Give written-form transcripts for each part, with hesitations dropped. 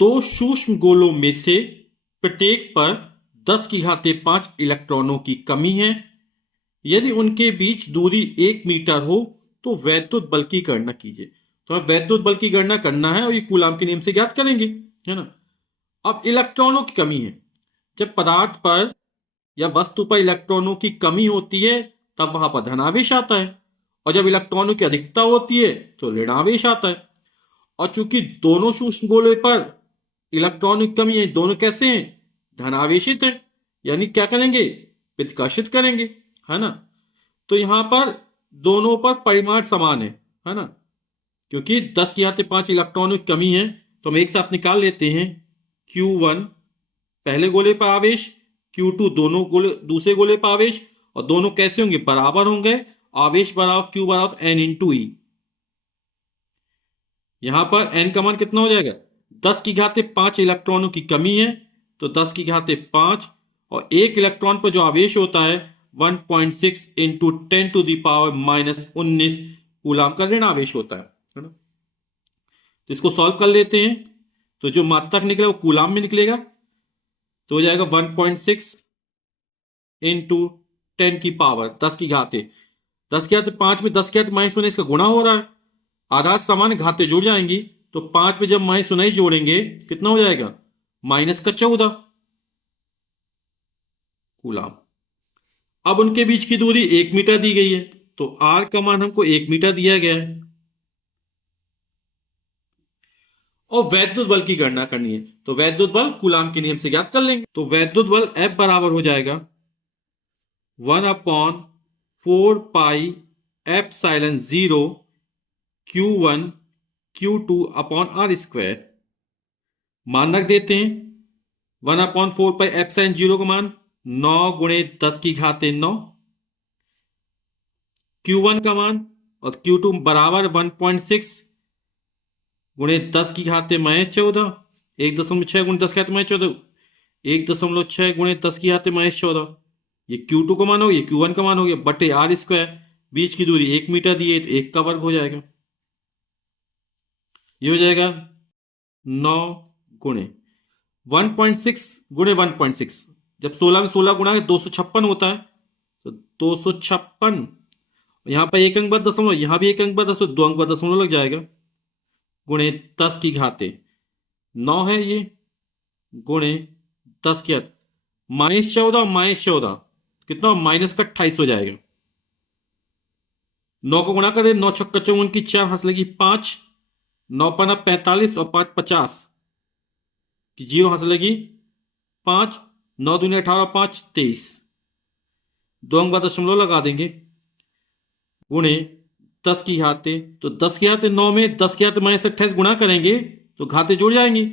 दो सूक्ष्म गोलों में से प्रत्येक पर 10⁵ इलेक्ट्रॉनों की कमी है। यदि उनके बीच दूरी 1 मीटर हो तो वैद्युत बल की गणना कीजिए। तो हमें वैद्युत बल की गणना करना है और ये कूलाम के नियम से ज्ञात करेंगे, है ना। अब इलेक्ट्रॉनों की कमी है। जब पदार्थ पर या वस्तु पर इलेक्ट्रॉनों की कमी होती है तब वहां पर धनावेश आता है, और जब इलेक्ट्रॉनों की अधिकता होती है तो ऋणावेश आता है। और चूंकि दोनों सूक्ष्म गोले पर इलेक्ट्रॉनों की कमी है, दोनों कैसे हैं, धनावेशित है, यानी क्या करेंगे, वित्कर्षित करेंगे, है ना। तो यहां पर दोनों पर परिमाण समान है ना। क्योंकि 10⁵ इलेक्ट्रॉनों की कमी है तो हम एक साथ निकाल लेते हैं। Q1 पहले गोले पर आवेश, Q2 दोनों गोले दूसरे गोले पर आवेश, और दोनों कैसे होंगे, बराबर होंगे। आवेश बराबर Q बराबर N इंटू ई। यहां पर N का मान कितना हो जाएगा, 10⁵ इलेक्ट्रॉनों की कमी है तो 10⁵, और एक इलेक्ट्रॉन पर जो आवेश होता है 1.6 इंटू 10⁻⁻19 कूलाम का ऋण आवेश होता है ना। तो इसको सॉल्व कर लेते हैं। तो जो मात्रक निकलेगा वो कूलाम में निकलेगा, तो हो जाएगा 1.6 इंटू 10⁻10⁵। 10⁵5 में 10⁻⁻19 इसका गुणा हो रहा है, आधार समान घातें जुड़ जाएंगी। तो 5 में जब -19 जोड़ेंगे कितना हो जाएगा, -14 कूलाम। अब उनके बीच की दूरी 1 मीटर दी गई है, तो R का मान हमको 1 मीटर दिया गया है। और वैद्युत बल की गणना करनी है, तो वैद्युत बल कूलाम के नियम से ज्ञात कर लेंगे। तो वैद्युत बल F बराबर हो जाएगा 1/4πε0 Q1 Q2/R²। मान रख देते हैं। 1/4πε0 का मान 9 × 10⁹9, Q1 का मान, और Q2 बराबर 1.6 × 10⁻14, 1.6 × 10⁻14, 1.6 × 10⁻14। ये Q2 का मान हो गया, Q1 का मान हो गया, बटे R²। बीच की दूरी 1 मीटर दी है तो 1 का वर्ग हो जाएगा। ये हो जाएगा 9 × 1.6 × 1.6, जब 16 में 16 गुणा 256 होता है, तो 256। यहां पर एक अंक बाद दशमलव, यहां भी एक अंक बाद दशमलव, 2 अंक बाद दशमलव लग जाएगा, गुणे 10⁻9 है ये, गुणे 10⁻, -14 कितना, -28 हो जाएगा। 9 को गुणा करें, 9 छक्का 54 की 4 हंस लगी 5, 9 पना 45 और 5 50 की 0 हंस लगी 5, 9 दूनी 18, 5 23, 2 अंक बाद दशमलव लगा देंगे, गुणे 10⁻, तो 10⁻9 में 10⁻−28 गुणा करेंगे तो घातें जुड़ जाएंगी,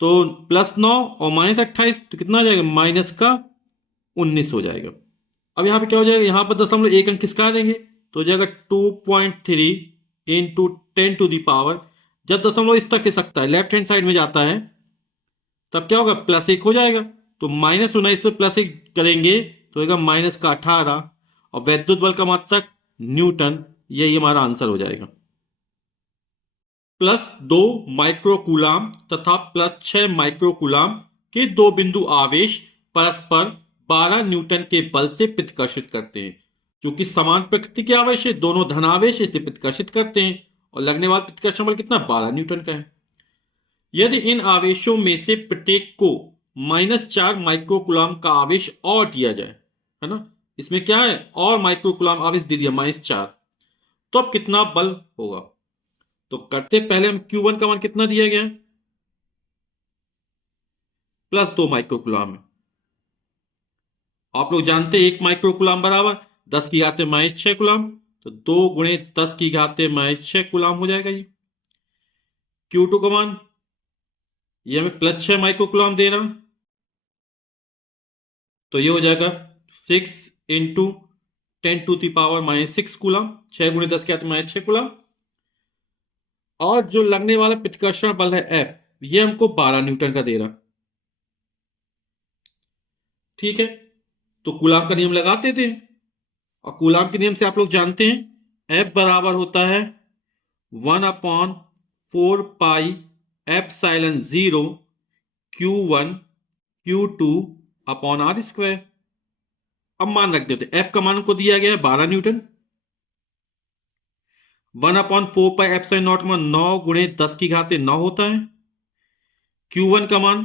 तो +9 और -28 तो कितना आ जाएगा, -19 हो जाएगा। अब यहां पे क्या हो जाएगा, यहां पर दशमलव एक अंक किसका देंगे, तो हो जाएगा 2.3 इंटू 10⁻। जब दशमलव इस तक खिसकता है, लेफ्ट हैंड साइड में जाता है, तब क्या होगा, +1 हो जाएगा। तो -19 से +1 करेंगे तो होगा -18, और वैद्युत बल का मात्रक न्यूटन, यही हमारा आंसर हो जाएगा। +2 माइक्रोकूलाम तथा +6 माइक्रोकूलाम के दो बिंदु आवेश परस्पर 12 न्यूटन के बल से प्रतिकर्षित करते हैं। क्योंकि समान प्रकृति के आवेश है, दोनों धनावेश, इसलिए प्रतिकर्षित करते हैं, और लगने वाला प्रतिकर्षण बल कितना, 12 न्यूटन का है। यदि इन आवेशों में से प्रत्येक को -4 माइक्रोकूलाम का आवेश और दिया जाए, है ना, इसमें क्या है, और माइक्रोकूलाम आवेश दे दिया -4, तो अब कितना बल होगा। तो करते पहले हम Q1 का मान कितना दिया गया, +2 माइक्रोकूलाम है। आप लोग जानते हैं 1 माइक्रोकूलाम बराबर 10⁻⁻6 कूलाम, तो 2 × 10⁻⁻6 कूलाम हो जाएगा ये। Q2 का मान ये हमें +6 माइक्रोकूलाम दे रहा, तो ये हो जाएगा 6 इंटू 10⁻⁻6 कूलाम, 6 × 10⁻⁻6 कूलाम। और जो लगने वाला प्रतिकर्षण बल है F, ये हमको 12 न्यूटन का दे रहा। ठीक है, तो कूलाम का नियम लगाते थे, और कूलाम के नियम से आप लोग जानते हैं F बराबर होता है 1/4πε0 Q1 Q2 upon r square. अब मान रख देते, एफ का मान को दिया गया है 12 न्यूटन। 1/4 पाई एप्सिलॉन नॉट में 9 गुणे 10 की घाते 9 होता है। Q1 का मान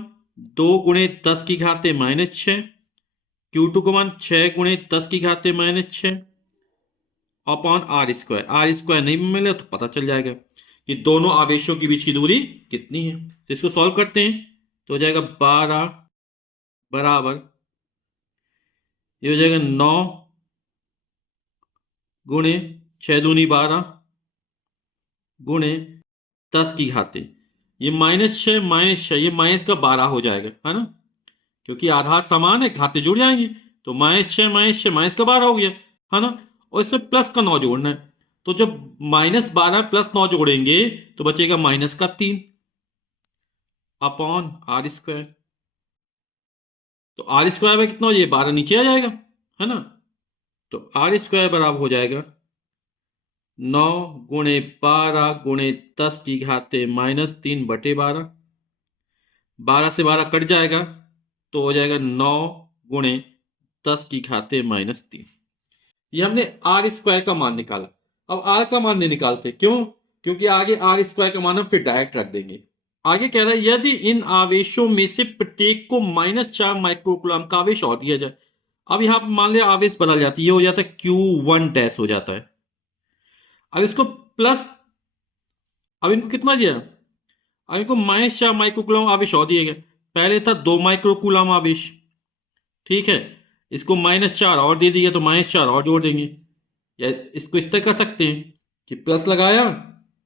2 गुणे 10 की घाते -6। Q2 का मान 6 गुणे 10 की घाते -6 upon r square. R square नहीं मिले तो पता चल जाएगा कि दोनों आवेशों के बीच की दूरी कितनी है। तो इसको सॉल्व करते हैं तो हो जाएगा 12 बराबर, ये हो जाएगा 9 गुणे 6 दूनी 12 गुणे 10 की घाते, ये -6 ये माइनस का 12 हो जाएगा, है ना, क्योंकि आधार समान है, घाते जुड़ जाएंगी। तो -6 -6 माइनस का 12 हो गया, है ना। और इसमें प्लस का 9 जोड़ना है, तो जब -12 प्लस 9 जोड़ेंगे तो बचेगा -3 अपॉन आर स्क्वायर। तो आर स्क्वायर में कितना हो जाएगा, 12 नीचे आ जाएगा, है ना। तो आर स्क्वायर बराबर हो जाएगा 9 गुणे 12 गुणे 10 की घाते -3 बटे 12। 12 से 12 कट जाएगा तो हो जाएगा 9 गुणे 10 की घाते -3। ये हमने आर स्क्वायर का मान निकाला। अब आर का मान नहीं निकालते, क्यों? क्योंकि आगे आर स्क्वायर का मान हम फिर डायरेक्ट रख देंगे। आगे कह रहा है यदि इन आवेशों में से प्रत्येक को -4 माइक्रोकूलम का आवेश और दिया जाए। अब यहां पर मान लिया आवेश बदल जाती है, ये हो जाता है Q1 डैश हो जाता है। अब इसको प्लस, अब इनको कितना दिया, अब इनको -4 माइक्रोकूलम आवेश और दिए गए। पहले था 2 माइक्रोकूलम आवेश, ठीक है, इसको -4 और दे दिया तो -4 और जोड़ देंगे। या इसको इस तरह कर सकते हैं कि प्लस लगाया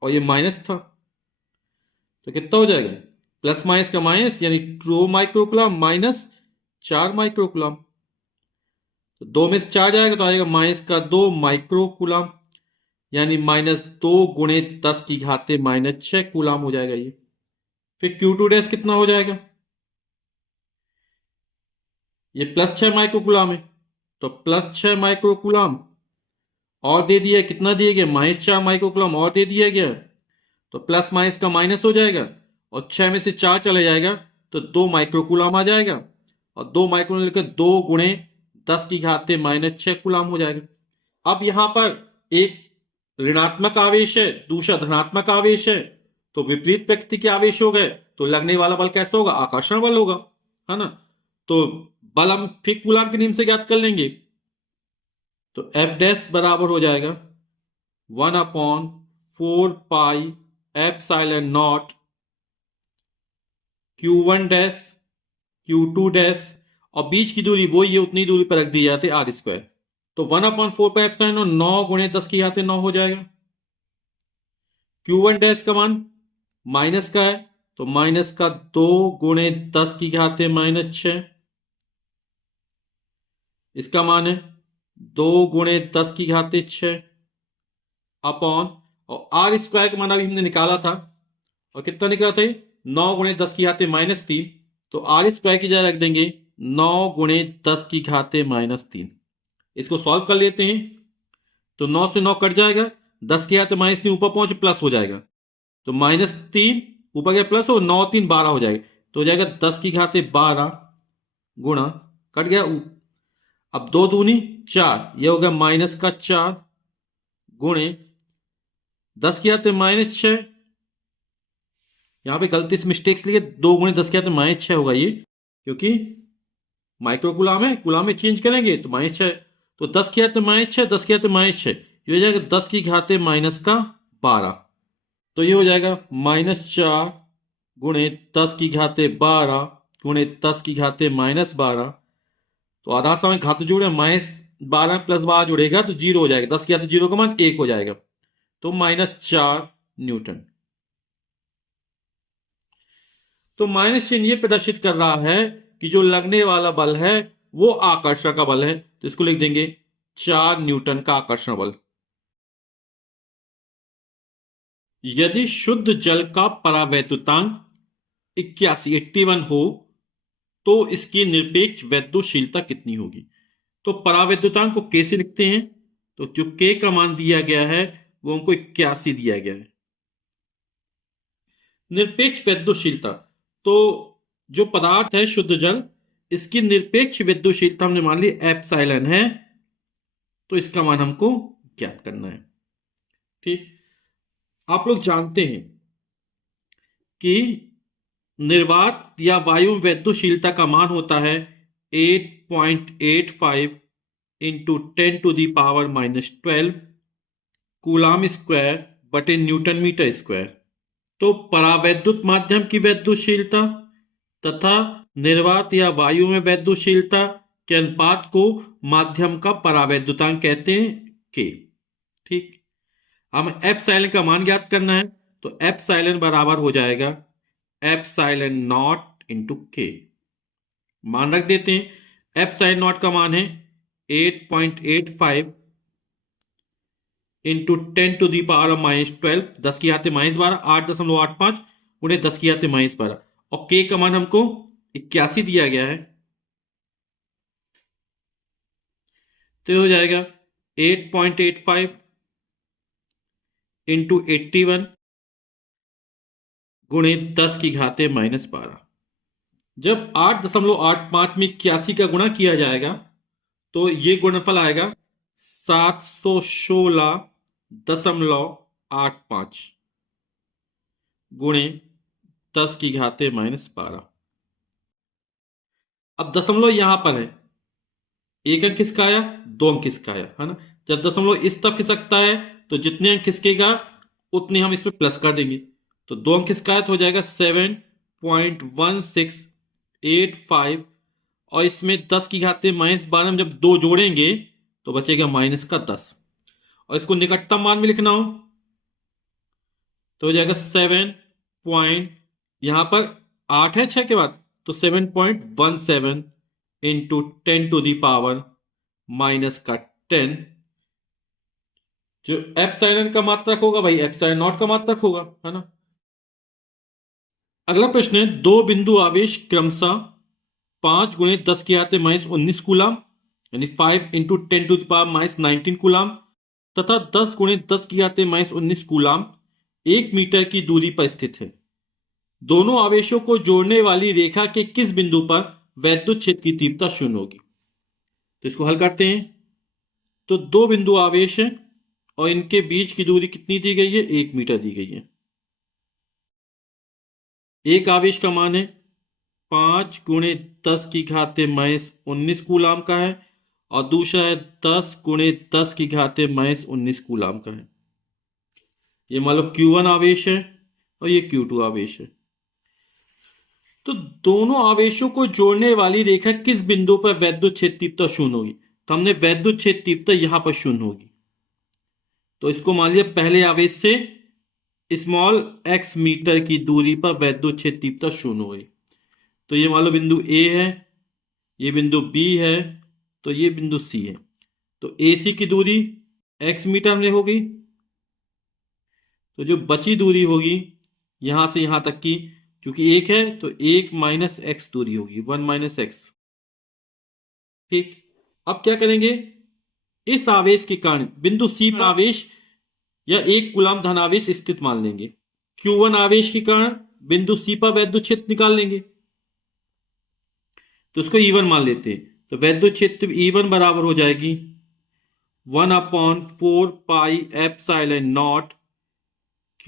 और ये माइनस था, तो कितना हो जाएगा, प्लस माइनस का माइनस यानी 2 माइक्रोकूलम -4 माइक्रोकूलम। तो 2 में से 4 जाएगा तो आएगा -2 माइक्रोकूलम, यानी -2 गुणे 10 की घाते -6 कूलम हो जाएगा ये। फिर Q2 डैश कितना हो जाएगा, ये +6 माइक्रोकूलम है, तो +6 माइक्रोकूलम और दे दिया, कितना दिया गया, -4 माइक्रोकूलम और दे दिया गया, तो प्लस माइनस का माइनस हो जाएगा और 6 में से 4 चले जाएगा तो 2 माइक्रोकूलम आ जाएगा, और 2 माइक्रोकूलम लेकर 2 गुणे 10 की घाते -6 कूलम हो जाएगा। अब यहां पर एक ऋणात्मक आवेश है, दूसरा धनात्मक आवेश है, तो विपरीत प्रकृति के आवेश हो गए तो लगने वाला बल कैसा होगा, आकर्षण बल होगा, है ना। तो बल हम फिर कूलम के नियम से ज्ञात कर लेंगे। तो एफ डैश बराबर हो जाएगा 1/4 pi epsilon not Q1 dash Q2 dash, और बीच की दूरी वो ये उतनी दूरी पर रख दी जाती है आर स्क्वायर। तो 1/4 पाई एप्सिलॉन 9 गुणे 10 की घाते 9 हो जाएगा। Q1 डैश का मान माइनस का है तो -2 गुणे 10 की घाते -6, इसका मान है 2 गुणे 10 की घाते 6 अपॉन, और आर स्क्वायर का मान अभी हमने निकाला था, और कितना निकाला था, 9 गुणे 10 की घाते -3, तो आर स्क्वायर की जगह रख देंगे 9 गुणे 10 की घाते -3। इसको सॉल्व कर लेते हैं तो 9 से 9 कट जाएगा, 10 की घाते -3 ऊपर पहुंचे प्लस हो जाएगा, तो -3 ऊपर गया प्लस हो, 9 3 12 हो जाएगा, तो हो जाएगा 10 की घाते 12 गुणा, कट गया, अब 2 दूनी 4, ये हो गया -4 गुणे 10 की घाते -6, यहां पे गलती से मिस्टेक्स लिए 2 गुणे 10 की घाते -6 होगा ये, क्योंकि माइक्रोकूलम है, कूलम में चेंज करेंगे तो -6, तो 10 की घाते -6 10 की घाते -6, ये हो जाएगा 10 की घाते -12, तो ये हो जाएगा -4 गुणे 10 की घाते 12 गुणे 10 की घाते -12, तो आधार समय घात जोड़े -12 प्लस 12 जोड़ेगा तो 0 हो जाएगा, 10 की घाते 0 का मान 1 हो जाएगा, तो -4 न्यूटन। तो माइनस चिन्ह ये प्रदर्शित कर रहा है कि जो लगने वाला बल है वो आकर्षण का बल है, तो इसको लिख देंगे 4 न्यूटन का आकर्षण बल। यदि शुद्ध जल का परावैद्युतांक 81 हो तो इसकी निरपेक्ष वैद्युतशीलता कितनी होगी। तो परावैद्युतांक को कैसे लिखते हैं, तो जो K का मान दिया गया है वो हमको 81 दिया गया है। निरपेक्ष वैद्युतशीलता, तो जो पदार्थ है शुद्ध जल, इसकी निरपेक्ष विद्युतशीलता हमने मान ली एप्सिलॉन है, तो इसका मान हमको ज्ञात करना है। ठीक, आप लोग जानते हैं कि निर्वात या वायु में विद्युतशीलता का मान होता है 8.85 इंटू 10⁻⁻12 कूलाम स्क्वायर बटे न्यूटन मीटर स्क्वायर। तो परावैद्युत माध्यम की विद्युतशीलता तथा निर्वात या वायु में विद्युतशीलता के अनुपात को माध्यम का परावैद्युतांक कहते हैं के। ठीक, हमें एप्सिलॉन का मान ज्ञात करना है, तो एप्सिलॉन बराबर हो जाएगा एप्सिलॉन नॉट इंटू के। मान रख देते हैं, एप्सिलॉन नॉट का मान है 8.85 इंटू 10⁻⁻12 10 की घात -12 8.85 उन्हें 10 की घात -12 और के का मान हमको 81 दिया गया है, तो हो जाएगा 8.85 इंटू 81 गुणे 10 की घात -12। जब 8.85 में 81 का गुणा किया जाएगा तो ये गुणनफल आएगा 716.85 गुणे 10 की घात -12। अब दशमलव यहां पर है, एक अंक किसका आया, 2 अंक किसका आया, है ना। जब दशमलव इस तरफ खिसकता है तो जितने अंक खिसकेगा उतने हम इसमें प्लस कर देंगे, तो 2 अंक किसका आया तो हो जाएगा 7.1685 और इसमें 10 की घात -12 में जब 2 जोड़ेंगे तो बचेगा -10 और इसको निकटतम मान में लिखना हो तो हो जाएगा 7 यहां पर 8 है 6 के बाद, तो 7.17 इंटू 10⁻⁻10 जो एप्सिलॉन का मात्रक होगा भाई एप्सिलॉन नॉट का मात्रक होगा, है ना। अगला प्रश्न है, दो बिंदु आवेश क्रमशः 5 गुणे 10 की घात -19 कूलाम यानी 5 इंटू 10⁻⁻19 कूलाम तथा 10 गुणे 10 की घात -19 कूलाम 1 मीटर की दूरी पर स्थित है। दोनों आवेशों को जोड़ने वाली रेखा के किस बिंदु पर वैद्युत क्षेत्र की तीव्रता शून्य होगी। तो इसको हल करते हैं, तो दो बिंदु आवेश है और इनके बीच की दूरी कितनी दी गई है, 1 मीटर दी गई है। एक आवेश का मान है 5 गुणे 10 की घात -19 कूलाम का है और दूसरा है 10 गुणे 10 की घात -19 कूलाम का है। ये मान लो Q1 आवेश है और ये Q2 आवेश है। तो दोनों आवेशों को जोड़ने वाली रेखा किस बिंदु पर वैद्युत क्षेत्र तीव्रता शून्य होगी, तो हमने वैद्युत क्षेत्र तीव्रता यहां पर शून्य होगी, तो इसको मान लिया पहले आवेश से स्मॉल x मीटर की दूरी पर वैद्युत क्षेत्र तीव्रता शून्य होगी। तो ये मान लो बिंदु A है, ये बिंदु B है, तो ये बिंदु C है, तो AC की दूरी x मीटर में होगी, तो जो बची दूरी होगी यहां से यहां तक की, क्योंकि 1 है तो 1 माइनस x दूरी होगी, 1 माइनस x। ठीक, अब क्या करेंगे, इस आवेश के कारण बिंदु C पर आवेश या 1 कूलाम धनावेश स्थित मान लेंगे। Q1 आवेश के कारण बिंदु C पर वैद्युत क्षेत्र निकाल लेंगे, तो उसको E1 मान लेते हैं। तो वैद्युत क्षेत्र E1 बराबर हो जाएगी 1/4 pi epsilon not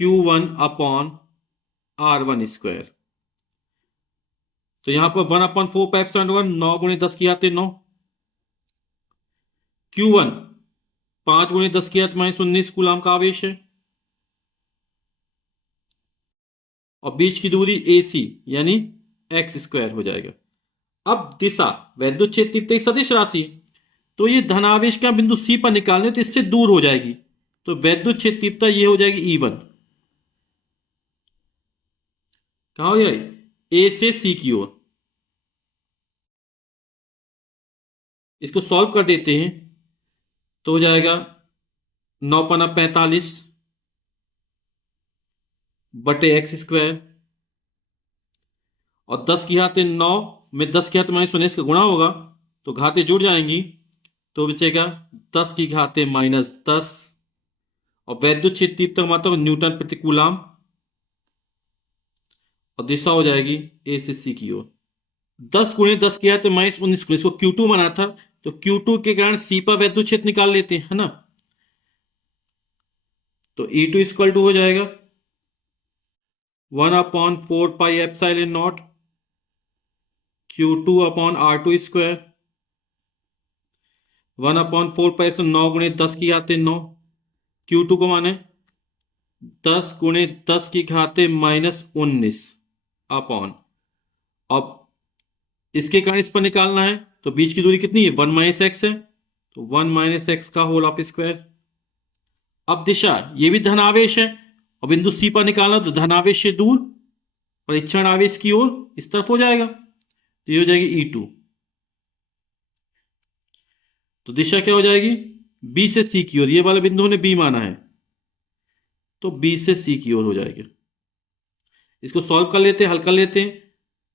Q1 upon R1 square. तो यहां पर 1/4 पाई एप्सिलॉन 9 गुणे 10 की घात 9, Q1 5 गुणे 10 की घात -19 कूलाम का आवेश है और बीच की दूरी AC यानी x स्क्वायर हो जाएगा। अब दिशा वैद्युत क्षेत्र तीव्रता सदिश राशि, तो ये धनावेश का बिंदु C पर निकालने तो इससे दूर हो जाएगी, तो वैद्युत क्षेत्र तीव्रता ये हो जाएगी E1। कहां हो जाएगी, A से C की ओर। इसको सॉल्व कर देते हैं तो हो जाएगा 9×45 बटे x स्क्वायर और 10 की घात 9 में 10 की घात -19 का गुणा होगा तो घातें जुड़ जाएंगी, तो बचेगा 10 की घात -10 और वैद्युत क्षेत्र तीव्रता का मात्रक न्यूटन प्रति कूलाम और दिशा हो जाएगी ए से सी की ओर। 10 गुणे 10 किया तो -19 गुणे, इसको Q2 बना था तो Q2 के कारण सी पर वैद्युत क्षेत्र निकाल लेते हैं, है ना। तो E2 इक्वल टू हो जाएगा 1/4πε0 Q2 अपॉन R2 स्क्वायर। 1/4π से 9 गुणे 10 की घाते 9, Q2 को माने 10 गुणे 10 की घाते -19 अपॉन, अब इसके कारण इस पर निकालना है तो बीच की दूरी कितनी है, 1 - x है, तो 1 - x का होल ऑफ स्क्वायर। अब दिशा, ये भी धनावेश है और बिंदु सी पर निकालना तो धनावेश से दूर परीक्षण आवेश की ओर इस तरफ हो जाएगा, तो ये हो जाएगी E2। तो दिशा क्या हो जाएगी, बी से सी की ओर, ये वाला बिंदु ने बी माना है तो बी से सी की ओर हो जाएगा। इसको सॉल्व कर लेते हैं, हल कर लेते हैं।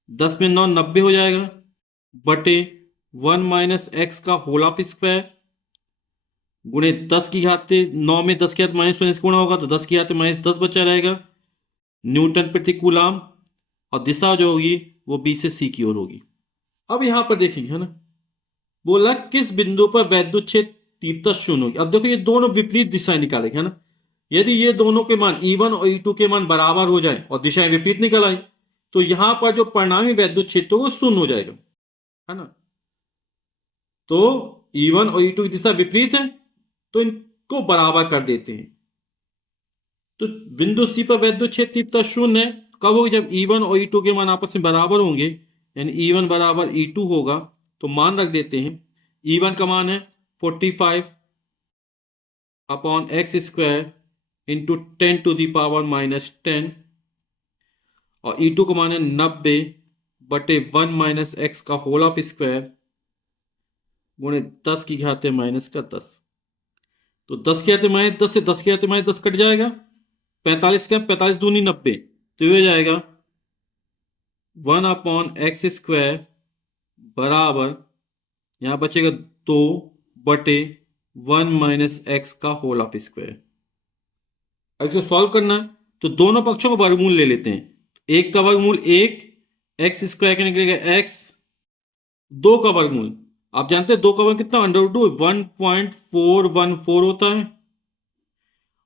10 में 9 90 हो जाएगा बटे 1 - x का होल ऑफ स्क्वायर गुणे 10 की घाते 9 में 10 की घात -19 गुणा होगा तो 10 की घाते -10 बचा रहेगा न्यूटन प्रति कूलाम, और दिशा जो होगी वो बी से सी की ओर होगी। अब यहां पर देखेंगे, है ना, बोला किस बिंदु पर वैद्युत क्षेत्र तीव्रता शून्य होगी। अब देखो ये दोनों विपरीत दिशाएं निकालेंगे, है ना। यदि ये दोनों के मान E1 और E2 के मान बराबर हो जाए और दिशाएं विपरीत निकल आई तो यहां पर जो परिणामी वैद्युत क्षेत्र वो शून्य हो जाएगा, है ना। तो E1 और E2 की दिशा विपरीत है तो इनको बराबर कर देते हैं। तो बिंदु सी पर वैद्युत क्षेत्र तीव्रता शून्य है, कब होगी, जब E1 और E2 के मान आपस में बराबर होंगे, यानी E1 बराबर E2 होगा। तो मान रख देते हैं, E1 का मान है 45 अपॉन एक्स स्क्वायर इंटू 10⁻⁻10 और E2 को मान है 90 बटे 1 - x का होल ऑफ स्क्वायर गुणे 10 की घाते -10। तो 10 की घाते -10 से 10 की घाते -10 कट जाएगा, 45 का 45 दूनी 90, तो ये हो जाएगा 1/x स्क्वायर बराबर, यहां बचेगा 2 बटे 1 - x का होल ऑफ स्क्वायर। अब इसको सॉल्व करना है तो दोनों पक्षों का वर्गमूल ले लेते हैं। एक का वर्गमूल 1, एक्स स्क्वायर का निकलेगा x, 2 का वर्गमूल आप जानते हैं 2 का वर्ग कितना, √2 1.414 होता है,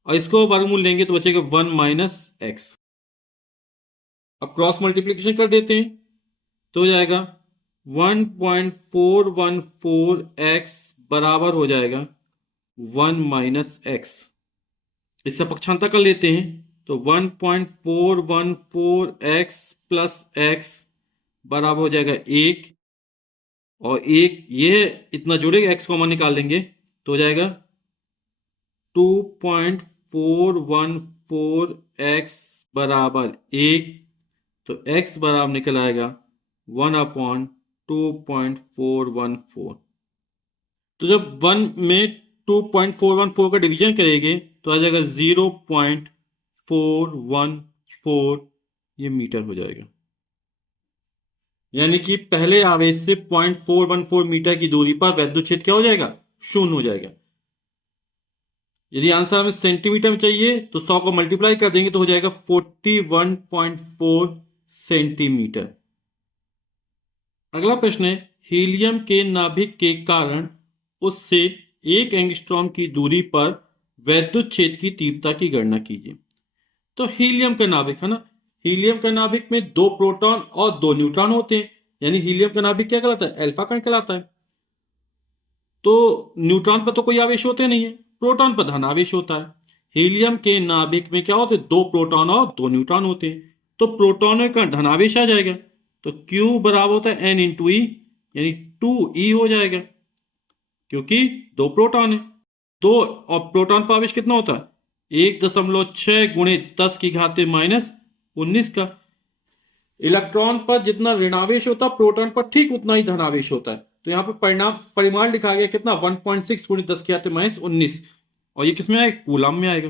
और इसको वर्गमूल लेंगे तो बचेगा 1 - x। अब क्रॉस मल्टीप्लिकेशन कर देते हैं तो हो जाएगा 1.414x बराबर हो जाएगा 1 - x। इससे पक्षांतर कर लेते हैं तो 1.414x प्लस x बराबर हो जाएगा 1, और 1 ये इतना जुड़ेगा, x कॉमन निकाल लेंगे तो हो जाएगा 2.414x बराबर 1, तो x बराबर निकल आएगा 1/2.414। तो जब 1 में 2.414 का डिवीजन करेंगे तो आ जाएगा 0.414, ये मीटर हो जाएगा। यानी कि पहले आवेश से 0.414 मीटर की दूरी पर वैद्युत क्षेत्र क्या हो जाएगा, शून्य हो जाएगा। यदि आंसर हमें सेंटीमीटर में चाहिए तो 100 को मल्टीप्लाई कर देंगे तो हो जाएगा 41.4 सेंटीमीटर। अगला प्रश्न है, हीलियम के नाभिक के कारण उससे 1 एंगस्ट्रॉम की दूरी पर वैद्युत क्षेत्र की तीव्रता की गणना कीजिए। तो हीलियम का नाभिक, है ना, हीलियम का नाभिक में 2 प्रोटॉन और 2 न्यूट्रॉन होते हैं, यानी हीलियम का नाभिक क्या कहलाता है, अल्फा कण कहलाता है। तो न्यूट्रॉन पर तो कोई आवेश होते नहीं है, प्रोटॉन पर धन आवेश होता है। हीलियम के नाभिक में क्या होते हैं, 2 प्रोटॉन और 2 न्यूट्रॉन होते हैं, तो प्रोटॉनों का धनावेश आ जाएगा, तो Q बराबर होता है N × E, यानी 2E हो जाएगा, क्योंकि 2 प्रोटॉन है। 2 और प्रोटॉन पर आवेश कितना होता है, 1.6 गुणे 10 की घाते -19 का। इलेक्ट्रॉन पर जितना ऋणावेश होता है प्रोटॉन पर ठीक उतना ही धनावेश होता है, तो यहां पर परिमाण लिखा गया कितना, 1.6 गुणे 10 की घाते -19, और ये किसमें आएगा, कूलाम में आएगा।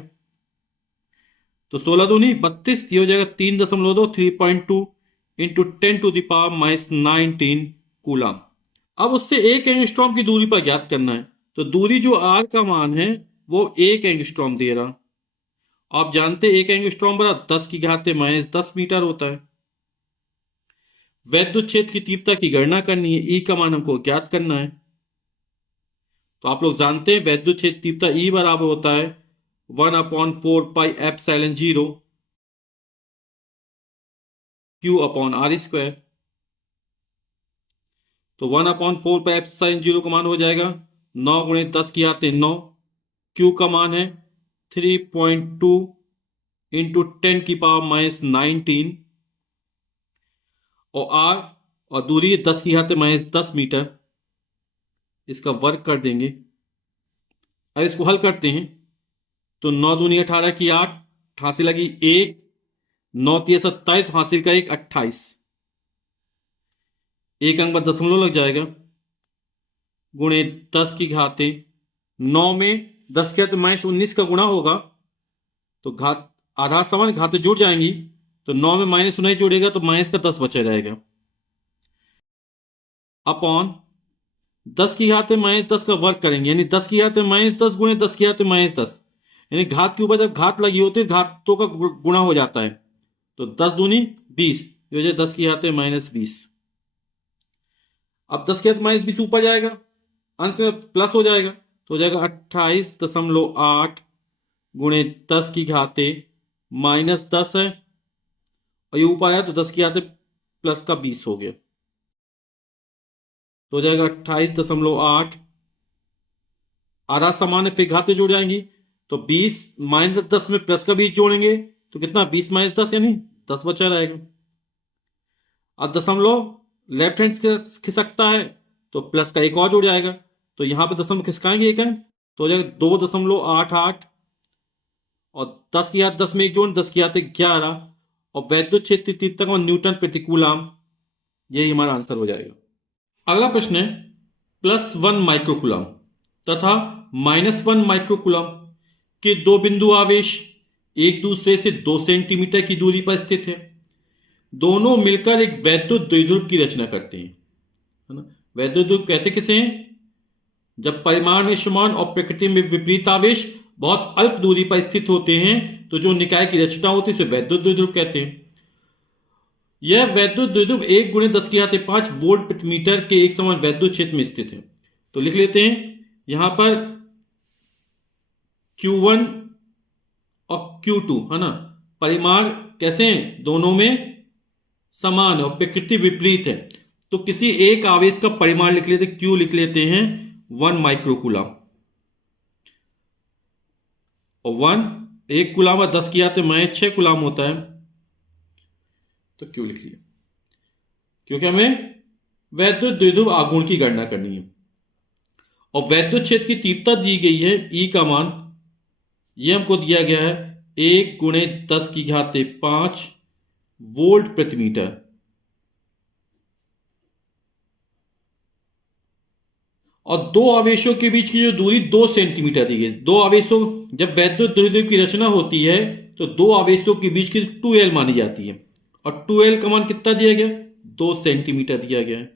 तो 16 दूनी 32, ये हो जाएगा 3.2 3.2 इंटू 10⁻⁻19 कूलाम। अब उससे 1 एंगस्ट्रॉम की दूरी पर ज्ञात करना है, तो दूरी जो R का मान है वो 1 एंगस्ट्रॉम दे रहा। आप जानते 1 एंगस्ट्रॉम बराबर 10 की घाते -10 मीटर होता है, वैद्युत क्षेत्र की तीव्रता की गणना करनी है, ई का मान हमको ज्ञात करना है। तो आप लोग जानते हैं वैद्युत क्षेत्र तीव्रता ई बराबर होता है 1/4 पाई एप्सिलॉन 0 Q/r²। तो 1/4 पाई एप्सिलॉन 0 का मान हो जाएगा 9 × 10⁻⁹ Q का मान है 3.2 × 10⁻⁻19 और R और दूरी है 10⁻10 मीटर, इसका वर्ग कर देंगे। अब इसको हल करते हैं तो 9 दूनी 18 की 8, हासिल लगी 1, 9 तिया 27, हासिल का 1 28, एक अंक पर दशमलव लग जाएगा, गुणे 10⁻, 9 में 10⁻19 का गुणा होगा तो घात आधार समान घातें जुड़ जाएंगी, तो 9 में -19 जुड़ेगा तो -10 बचा रहेगा, अपॉन 10⁻10 का वर्ग करेंगे, यानी 10⁻10 गुणे 10⁻10, यानी घात के ऊपर जब घात लगी होती है घातों का गुणा हो जाता है, तो 10 दूनी 20, ये हो जाए 10⁻20। अब 10⁻20 ऊपर जाएगा, अंश में प्लस हो जाएगा तो हो जाएगा 28.8 गुणे 10⁻10 है, और ये ऊपर आया तो 10⁻+ का 20 हो गया, तो हो जाएगा 28.8, आधा समान है फिर घातें जुड़ जाएंगी, तो 20 -10 में प्लस का 20 जोड़ेंगे तो कितना 20 - 10 यानी 10 बचा रहेगा। अब दशमलव लेफ्ट हैंड खिसकता है तो प्लस का एक और जुड़ जाएगा, तो यहां पे दशमलव खिसकाएंगे एक अंक तो हो जाएगा 2.88, और 10⁻10 में एक जोड़ 10⁻11, और वैद्युत क्षेत्र तीव्रता का न्यूटन प्रतिकूलाम, यही हमारा आंसर हो जाएगा। अगला प्रश्न है +1 माइक्रोकूलम तथा -1 माइक्रोकूलम के दो बिंदु आवेश एक दूसरे से 2 सेंटीमीटर की दूरी पर स्थित है, दोनों मिलकर एक वैद्युत द्विध्रुव की रचना करते हैं, है ना। वैद्युत द्विध्रुव कहते किसे हैं? जब परिमाण में समान और प्रकृति में विपरीत आवेश बहुत अल्प दूरी पर स्थित होते हैं तो जो निकाय की रचना होती है उसे वैद्युत द्विध्रुव कहते हैं। यह वैद्युत द्विध्रुव 1 × 10⁵ वोल्ट प्रति मीटर के एक समान वैद्युत क्षेत्र में स्थित है। तो लिख लेते हैं यहां पर Q1 और Q2, है ना, परिमाण कैसे हैं? दोनों में समान है और प्रकृति विपरीत है, तो किसी एक आवेश का परिमाण लिख लेते, Q लिख लेते हैं 1 माइक्रोकूलम, और 1 कूलम 10⁻6 कूलम होता है, तो Q लिख लिया, क्योंकि हमें वैद्युत द्विध्रुव आघूर्ण की गणना करनी है। और वैद्युत क्षेत्र की तीव्रता दी गई है E का मान, यह हमको दिया गया है 1 × 10⁵ वोल्ट प्रति मीटर, और दो आवेशों के बीच की जो दूरी 2 सेंटीमीटर दी गई। दो आवेशों, जब वैद्युत द्विध्रुव की रचना होती है तो दो आवेशों के बीच की 2L मानी जाती है, और 2L का मान कितना दिया गया? 2 सेंटीमीटर दिया गया है।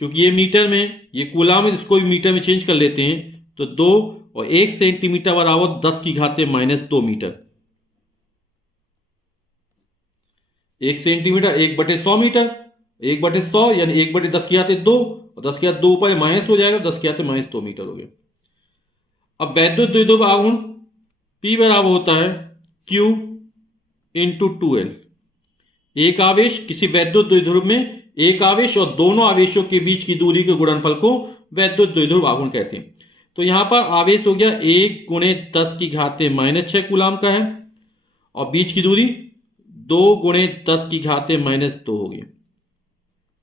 क्योंकि ये मीटर में, ये कूलम में, इसको भी मीटर में चेंज कर लेते हैं, तो 2 और 1 सेंटीमीटर बराबर 10⁻² मीटर। 1 सेंटीमीटर 1/100 मीटर, 1/100 यानी 1/10⁻², और 10⁻² ऊपर माइनस हो जाएगा, 10⁻² मीटर हो गया। अब वैद्युत द्विध्रुव आघूर्ण P बराबर होता है Q × 2L। एक आवेश, किसी वैद्युत द्विध्रुव में एक आवेश और दोनों आवेशों के बीच की दूरी के गुणनफल को वैद्युत द्विध्रुव आघूर्ण कहते हैं। तो यहां पर आवेश हो गया 1 × 10⁻6 कूलम का है, और बीच की दूरी 2 × 10⁻² होगी,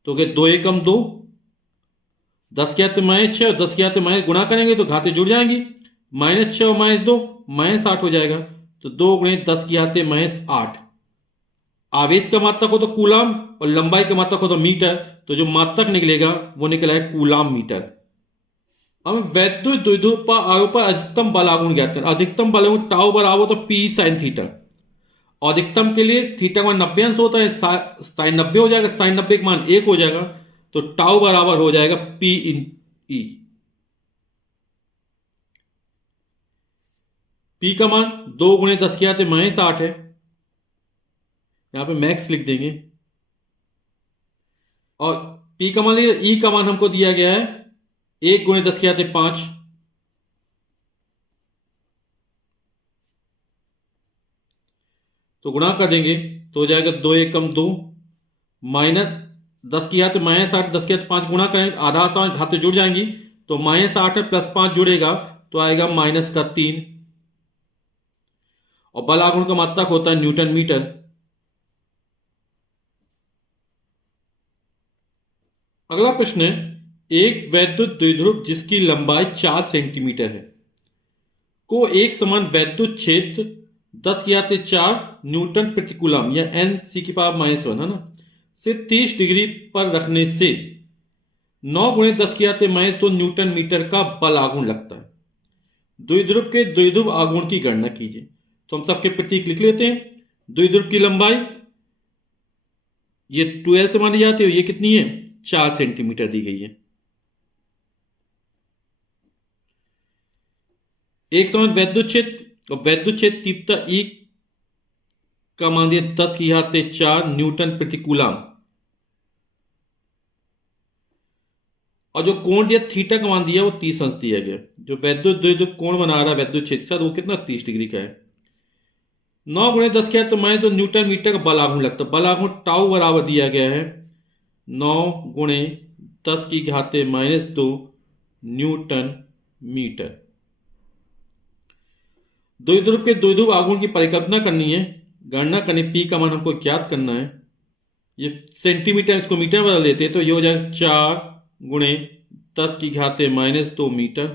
तो 2 एकम 2, 10⁻6 और 10⁻, गुणा करेंगे तो घातें जुड़ जाएंगी, -6 और -2 -8 हो जाएगा, तो 2 × 10⁻8। आवेश का मात्रक हो तो कूलम और लंबाई का मात्रक हो तो मीटर, तो जो मात्रक निकलेगा वो निकला है कूलम मीटर। अब वैद्युत द्विध्रुव पर आरोप पर अधिकतम बल आघूर्ण ज्ञात करें। अधिकतम बल टाउ बराबर तो P sin थीटा, अधिकतम के लिए थीटा का मान 90 अंश होता है, साइन 90 हो जाएगा, साइन 90 का मान 1 हो जाएगा, तो टाउ बराबर हो जाएगा P × E। P का मान 2 × 10⁻8 है, यहाँ पे मैक्स लिख देंगे। और पी का मान, ई का मान हमको दिया गया है 1 गुणे 10 की घात 5, तो गुणा कर देंगे तो हो जाएगा 2 1 कम 2 माइनस 10 की घात -8, 10 की घात 5 गुणा करें, आधा आसान घातें जुड़ जाएंगी, तो -8 है प्लस 5 जुड़ेगा तो आएगा -3। और बल आघूर्ण का मात्रक होता है न्यूटन मीटर। अगला प्रश्न है, एक वैद्युत द्विध्रुव जिसकी लंबाई 4 सेंटीमीटर है को एक समान वैद्युत क्षेत्र 10 की घात 4 न्यूटन प्रति कूलम या n⁻⁻1 है ना से 30 डिग्री पर रखने से 9 गुणे 10 की घात -2 न्यूटन मीटर का बल आघूर्ण लगता है। द्विध्रुव के द्विध्रुव आघूर्ण की गणना कीजिए। तो हम सबके प्रतीक लिख लेते हैं। द्विध्रुव की लंबाई ये 2l से मानी जाती है, ये कितनी है 4 सेंटीमीटर दी गई है। एक समान वैद्युत क्षेत्र, और वैद्युत क्षेत्र तीव्रता E का मान दिया 10 की घात 4 न्यूटन प्रति कूलम, और जो कोण दिया थीटा का मान दिया वो 30 अंश दिया गया। जो वैद्युत द्विध्रुव कोण बना रहा है वैद्युत क्षेत्र के साथ वो कितना 30 डिग्री का है। 9 गुणे 10 की घात -2 न्यूटन मीटर का बल आघूर्ण लगता है। बल आघूर्ण टाउ बराबर दिया गया है 9 गुणे 10 की घात -2 न्यूटन मीटर। द्विध्रुव के द्विध्रुव आघूर्ण की परिकल्पना करनी है, गणना करनी, पी का मान हमको ज्ञात करना है। ये सेंटीमीटर इसको मीटर में बदल देते हैं तो ये हो जाएगा 4 गुणे 10 की घात -2 मीटर।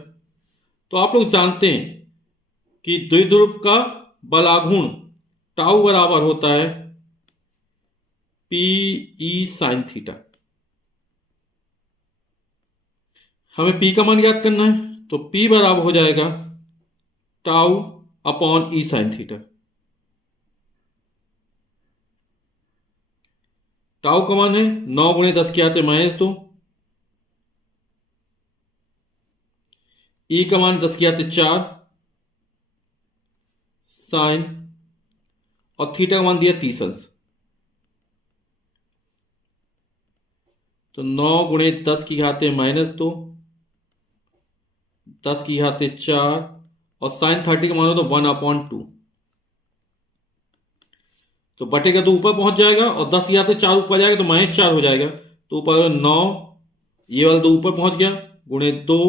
तो आप लोग जानते हैं कि द्विध्रुव का बल आघूर्ण टाउ बराबर होता है पी ई साइन थीटा। हमें पी का मान ज्ञात करना है तो पी बराबर हो जाएगा टाउ अपॉन ई साइन थीटा। टाउ का मान है 9 गुणे 10 की घात -2, ई का मान 10 की घात 4 साइन, और थीटा का मान दिया 30 अंश। तो 9 गुणे 10 की घात -2 10 की घात 4 और साइन 30 का मान हो तो 1/2, तो बटेगा तो ऊपर पहुंच जाएगा, और 10 की घात 4 ऊपर जाएगा तो -4 हो जाएगा, तो ऊपर 9, ये वाला 2 ऊपर पहुंच गया, गुणे 2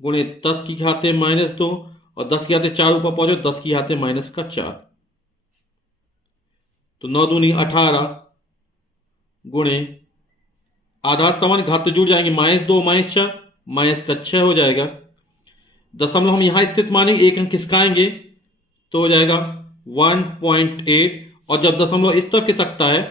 गुणे 10 की घात -2 और 10 की घात 4 ऊपर पहुंचो 10 की घात -4, तो 9 दूनी 18 गुणे आधा समान घात तो जुड़ जाएंगे -2 -4 -6 हो जाएगा। दशमलव हम यहां स्थित मानेंगे, एक अंक खिसकाएंगे तो हो जाएगा 1.8, और जब दशमलव इस तरफ खिसकता है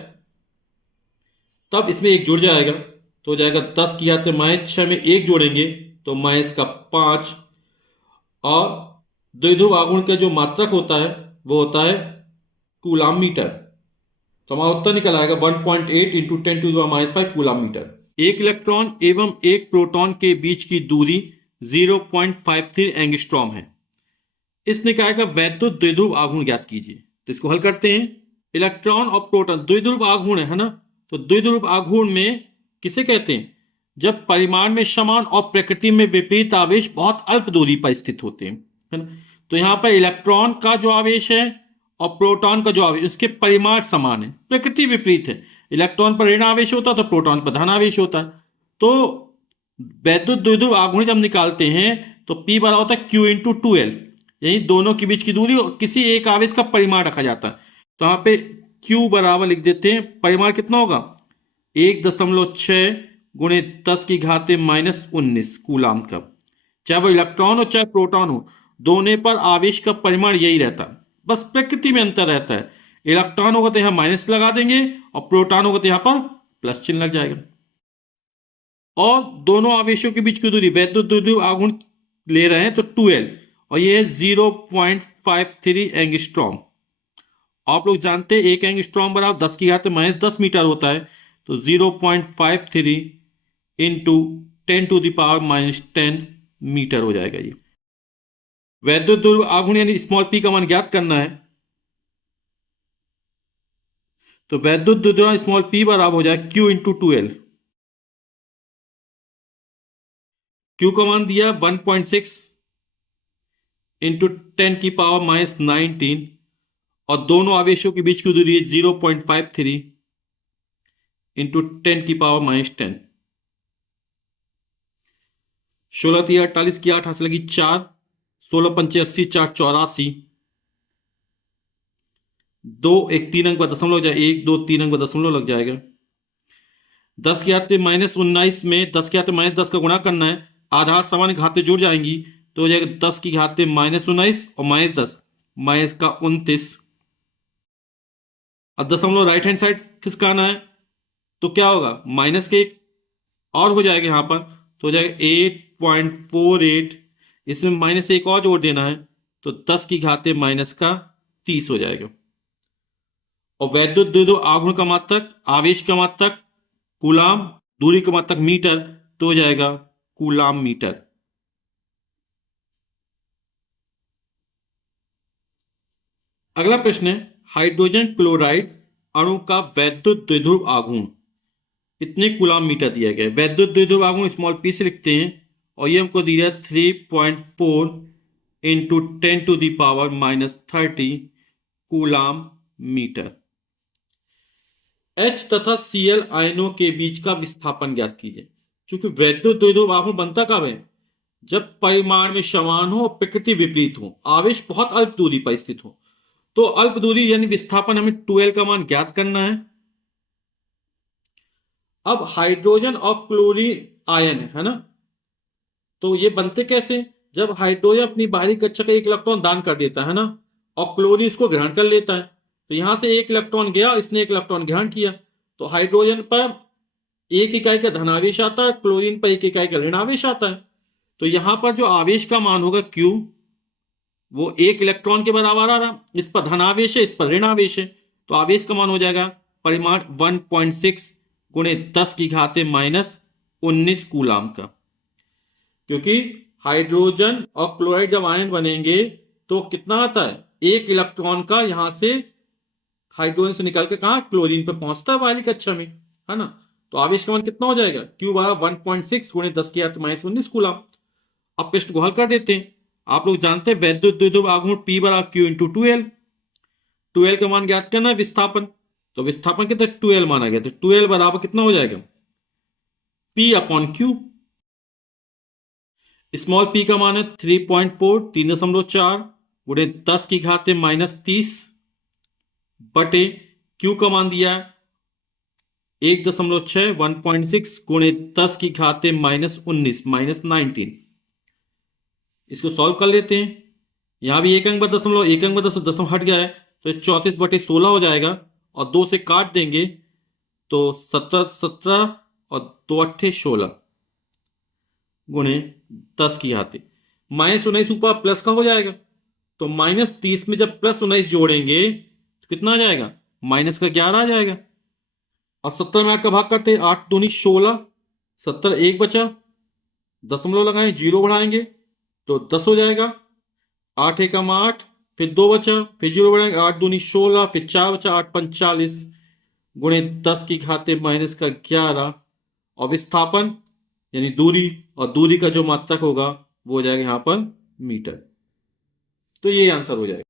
तब इसमें एक जुड़ जाएगा तो हो जाएगा 10 की घात -6 में एक जोड़ेंगे तो -5, और द्विध्रुव आघूर्ण का जो मात्रक होता है वो होता है कूलम मीटर। तो हमारा उत्तर निकल आएगा 1.8 इंटू 10⁻⁵ कूलम मीटर। एक इलेक्ट्रॉन एवं एक प्रोटॉन के बीच की दूरी 0.53 एंगस्ट्रॉम है। इस निकाय का वैद्युत द्विध्रुव आघूर्ण ज्ञात कीजिए। तो इसको हल करते हैं। इलेक्ट्रॉन और प्रोटॉन द्विध्रुव आघूर्ण है ना, तो द्विध्रुव आघूर्ण में किसे कहते हैं, जब परिमाण में समान और प्रकृति में विपरीत आवेश बहुत अल्प दूरी पर स्थित होते हैं, है ना। तो यहां पर इलेक्ट्रॉन का जो आवेश है और प्रोटॉन का जो आवेश, उसके परिमाण समान है, प्रकृति विपरीत है। इलेक्ट्रॉन पर ऋण आवेश होता है तो प्रोटॉन पर धन आवेश होता है। तो वैद्युत द्विध्रुव आघूर्ण जब निकालते हैं तो P बराबर होता है Q इंटू 2L, यही दोनों के बीच की दूरी और किसी एक आवेश का परिमाण रखा जाता है। तो यहां पे Q बराबर लिख देते हैं, परिमाण कितना होगा 1.6 गुणे 10 की घात -19 कूलम का। चाहे वो इलेक्ट्रॉन हो चाहे प्रोटॉन हो, दोनों पर आवेश का परिमाण यही रहता है, बस प्रकृति में अंतर रहता है। इलेक्ट्रॉन होगा तो यहां माइनस लगा देंगे और प्रोटॉन होगा तो यहां पर प्लस चिन्ह लग जाएगा। और दोनों आवेशों के बीच की दूरी वैद्युत द्विध्रुव आघूर्ण ले रहे हैं तो 2L, और ये है 0.53 एंगस्ट्रॉम। आप लोग जानते हैं 1 एंगस्ट्रॉम बराबर 10 की घात -10 मीटर होता है, तो 0.53 इंटू 10⁻⁻10 मीटर हो जाएगा। ये वैद्युत द्विध्रुव आघूर्ण यानी स्मॉल p का मान ज्ञात करना है। तो वैद्युत द्विध्रुव स्मॉल p बराबर हो जाए q इंटू 2l। q का मान दिया 1.6 इंटू 10⁻⁻19 और दोनों आवेशों के बीच की दूरी है 0.53 इंटू 10⁻10। 16 3 48 की 8 हाथ लगी 4, 16 पंचे 80, 4 84, 2 1 3 अंक का दशमलव लग जाएगा, 1 2 3 अंक का दशमलव लग जाएगा। 10 के हाथ -19 में 10 के हाथ -10 का गुणा करना है, आधार समान घातें जुड़ जाएंगी तो हो जाएगा 10 की घात -19 और -10 -29। अब दशमलव राइट हैंड साइड किसका आना है तो क्या होगा माइनस के एक और हो जाएगा यहां पर, तो हो जाएगा 8.48। इसमें माइनस एक और जोड़ देना है तो 10 की घात -30 हो जाएगा। और वैद्युत द्विध्रुव आघूर्ण का मात्रक, आवेश का मात्रक कूलाम, दूरी का मात्रक मीटर, तो हो जाएगा कूलाम मीटर। अगला प्रश्न है हाइड्रोजन क्लोराइड अणु का वैद्युत द्विध्रुव आघूर्ण इतने कूलाम मीटर दिया गया है। वैद्युत द्विध्रुव आघूर्ण स्मॉल p से लिखते हैं और ये हमको दिया 3.4 इंटू 10⁻30 कूलाम मीटर। H तथा Cl आयनों के बीच का विस्थापन ज्ञात कीजिए। क्योंकि वैद्युत द्विध्रुव आघूर्ण बनता कब है जब परिमाण में समान हो और प्रकृति विपरीत हो, आवेश बहुत अल्प दूरी पर स्थित हो। तो अल्प दूरी यानी विस्थापन हमें 2l का मान ज्ञात करना है। अब हाइड्रोजन और क्लोरीन आयन है ना, तो ये बनते कैसे जब हाइड्रोजन अपनी बाहरी कक्षा का 1 इलेक्ट्रॉन दान कर देता है ना और क्लोरीन इसको ग्रहण कर लेता है, तो यहां से 1 इलेक्ट्रॉन गया, इसने 1 इलेक्ट्रॉन ग्रहण किया, तो हाइड्रोजन पर 1 इकाई का धनावेश आता है, क्लोरीन पर 1 इकाई का ऋणावेश आता है। तो यहां पर जो आवेश का मान होगा Q वो 1 इलेक्ट्रॉन के बराबर आ रहा, इस पर धनावेश है इस पर ऋणावेश है, तो आवेश का मान हो जाएगा परिमाण 1.6 गुणे 10 की घात -19 कूलाम का। क्योंकि हाइड्रोजन और क्लोराइड जब आयन बनेंगे तो कितना आता है 1 इलेक्ट्रॉन का यहां से हाइड्रोजन से निकल के कहा क्लोरीन पे पहुंचता है बाहरी कक्षा में, है ना। तो आवेश का मान कितना हो जाएगा Q बराबर 1.6 गुणे 10 की घात -19 कूलाम। अब प्रश्न को हल कर देते हैं। आप लोग जानते हैं वैद्युत द्विध्रुव आघूर्ण P बराबर Q इंटू 2l। 2l का मान ज्ञात करना है विस्थापन, तो विस्थापन कितना 2l माना गया, तो 2l बराबर कितना हो जाएगा P upon Q। Small p का मान है 3.4 3.4 गुणे 10 की घात -30 बटे Q का मान दिया है 1.6 1.6 गुणे 10 की घात -19 -19। इसको सॉल्व कर लेते हैं। यहां भी एक अंक पर दशमलव, एक अंक पर दशमलव हट गया है तो 34/16 हो जाएगा और 2 से काट देंगे तो 17 और 2 अट्ठे 16 गुणे 10 की घात -19 ऊपर प्लस का हो जाएगा, तो -30 में जब +19 जोड़ेंगे तो कितना आ जाएगा -11 आ जाएगा। और 70 में 8 का भाग करते हैं, 8 दूनी 16, 70 एक बचा, दशमलव लगाएं, 0 बढ़ाएंगे तो 10 हो जाएगा। 8 एकम 8, फिर 2 बचा, फिर 0 बढ़ाएंगे, 8 दूनी 16, फिर 4 बचा, 8 45 गुणे 10 की घात -11 और विस्थापन यानी दूरी, और दूरी का जो मात्रक होगा वो हो जाएगा यहां पर मीटर। तो ये आंसर हो जाएगा।